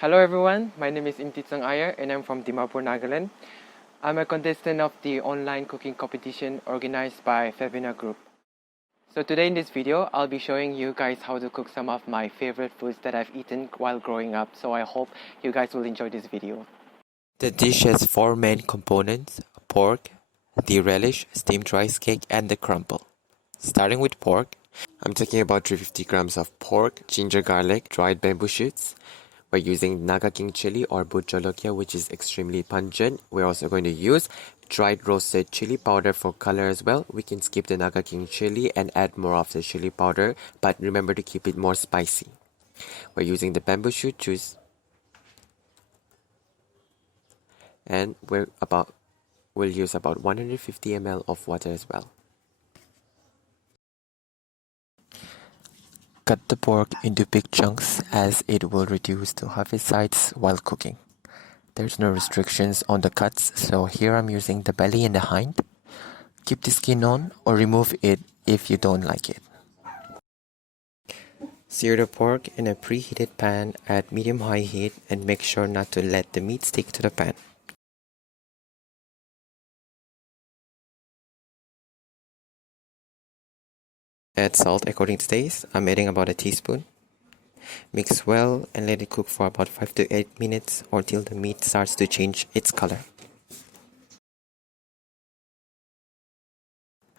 Hello everyone, my name is Imtitsung Aier and I'm from Dimapur, Nagaland. I'm a contestant of the online cooking competition organized by Febina group. So today in this video, I'll be showing you guys how to cook some of my favorite foods that I've eaten while growing up. So I hope you guys will enjoy this video. The dish has four main components: pork, the relish, steamed rice cake, and the crumble. Starting with pork, I'm taking about 350 grams of pork, ginger garlic, dried bamboo shoots. We're using Naga King chili or Bhut Jolokia, which is extremely pungent. We're also going to use dried roasted chili powder for color as well. We can skip the Naga King chili and add more of the chili powder, but remember to keep it more spicy. We're using the bamboo shoot juice, and we'll use about 150 ml of water as well. Cut the pork into big chunks as it will reduce the heavy sides while cooking. There's no restrictions on the cuts, so here I'm using the belly and the hind. Keep the skin on or remove it if you don't like it. Sear the pork in a preheated pan at medium-high heat and make sure not to let the meat stick to the pan. Add salt according to taste. I'm adding about a teaspoon. Mix well and let it cook for about 5 to 8 minutes or till the meat starts to change its color.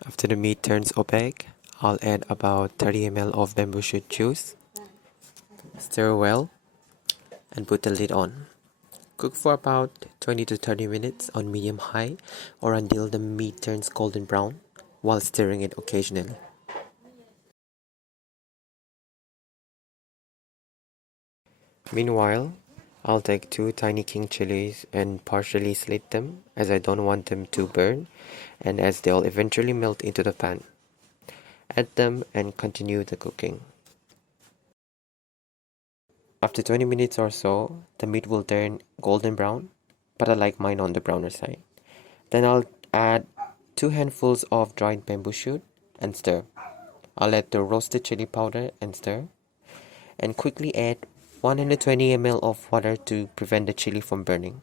After the meat turns opaque, I'll add about 30 ml of bamboo shoot juice. Stir well and put the lid on. Cook for about 20 to 30 minutes on medium-high or until the meat turns golden brown while stirring it occasionally. Meanwhile, I'll take 2 tiny king chilies and partially slit them as I don't want them to burn and as they'll eventually melt into the pan. Add them and continue the cooking. After 20 minutes or so, the meat will turn golden brown, but I like mine on the browner side. Then I'll add 2 handfuls of dried bamboo shoot and stir. I'll add the roasted chili powder and stir. And quickly add 120 ml of water to prevent the chili from burning.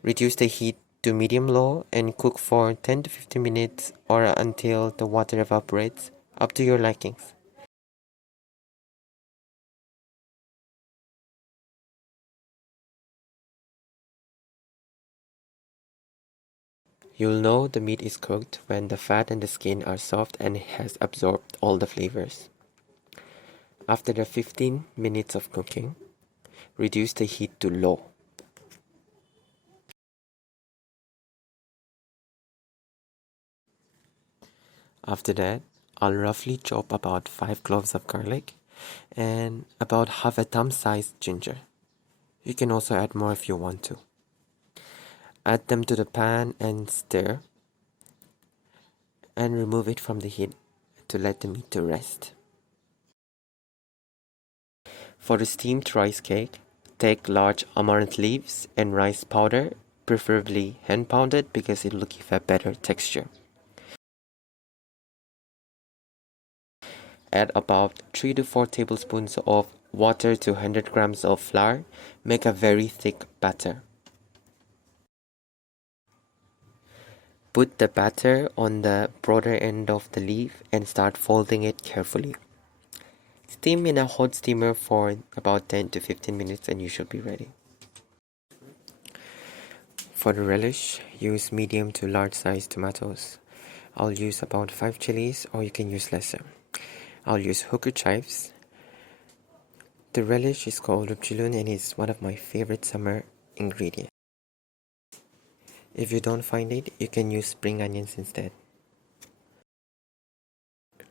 Reduce the heat to medium-low and cook for 10 to 15 minutes or until the water evaporates, up to your likings. You'll know the meat is cooked when the fat and the skin are soft and has absorbed all the flavors. After the 15 minutes of cooking, reduce the heat to low. After that, I'll roughly chop about 5 cloves of garlic and about half a thumb-sized ginger. You can also add more if you want to. Add them to the pan and stir and remove it from the heat to let the meat to rest. For the steamed rice cake, take large amaranth leaves and rice powder, preferably hand pounded because it will give a better texture. Add about 3 to 4 tablespoons of water to 100 grams of flour. Make a very thick batter. Put the batter on the broader end of the leaf and start folding it carefully. Steam in a hot steamer for about 10 to 15 minutes and you should be ready. For the relish, use medium to large sized tomatoes. I'll use about 5 chilies or you can use lesser. I'll use hooker chives. The relish is called rupchilun and is one of my favorite summer ingredients. If you don't find it, you can use spring onions instead.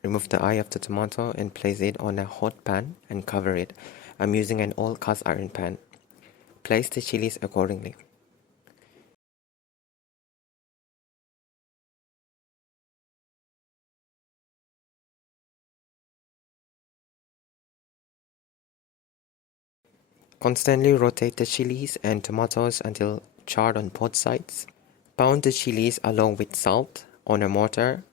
Remove the eye of the tomato and place it on a hot pan and cover it. I'm using an old cast iron pan. Place the chilies accordingly. Constantly rotate the chilies and tomatoes until charred on both sides. Pound the chilies along with salt on a mortar.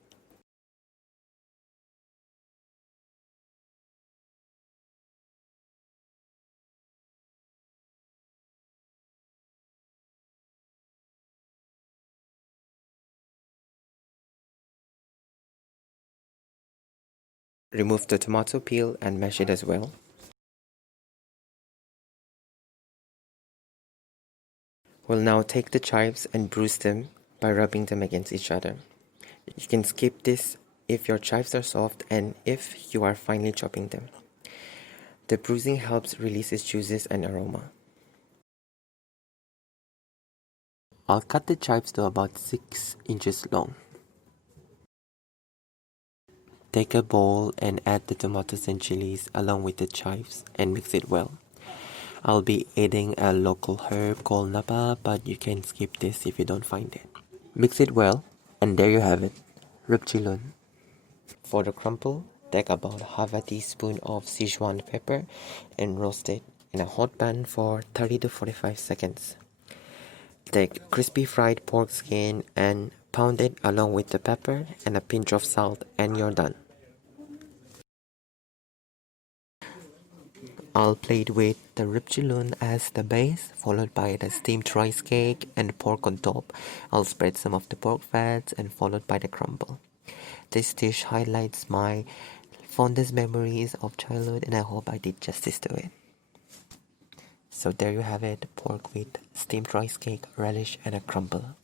Remove the tomato peel and mash it as well. We'll now take the chives and bruise them by rubbing them against each other. You can skip this if your chives are soft and if you are finely chopping them. The bruising helps release its juices and aroma. I'll cut the chives to about 6 inches long. Take a bowl and add the tomatoes and chilies along with the chives and mix it well. I'll be adding a local herb called napa, but you can skip this if you don't find it. Mix it well, and there you have it, rupchilun. For the crumble, take about half a teaspoon of Sichuan pepper and roast it in a hot pan for 30 to 45 seconds. Take crispy fried pork skin and pound it along with the pepper and a pinch of salt and you're done. I'll plate with the rupchilun as the base, followed by the steamed rice cake and pork on top. I'll spread some of the pork fats and followed by the crumble. This dish highlights my fondest memories of childhood and I hope I did justice to it. So there you have it, pork with steamed rice cake, relish and a crumble.